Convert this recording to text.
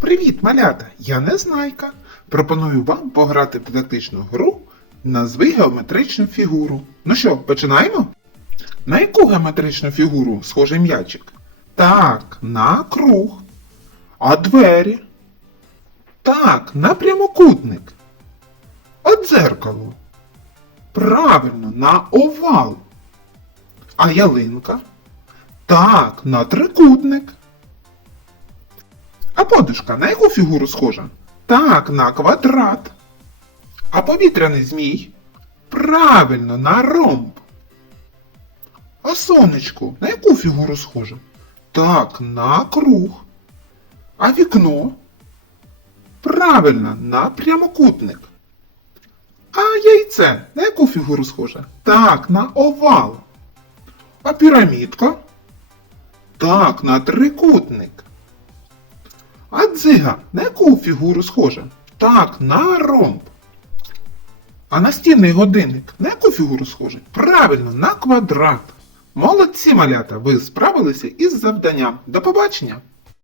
Привіт, малята! Я Незнайка. Пропоную вам пограти в дидактичну гру Назви геометричну фігуру. Ну що, починаємо? На яку геометричну фігуру схожий м'ячик? Так, на круг. А двері? Так, на прямокутник. А дзеркало? Правильно, на овал. А ялинка? Так, на трикутник. А подушка на яку фігуру схожа? Так, на квадрат. А повітряний змій? Правильно, на ромб. А сонечко на яку фігуру схоже? Так, на круг. А вікно? Правильно, на прямокутник. А яйце на яку фігуру схоже? Так, на овал. А пірамідка? Так, на трикутник. А дзига на яку фігуру схожа? Так, на ромб. А настінний годинник на яку фігуру схожий? Правильно, на квадрат. Молодці, малята, ви справилися із завданням. До побачення!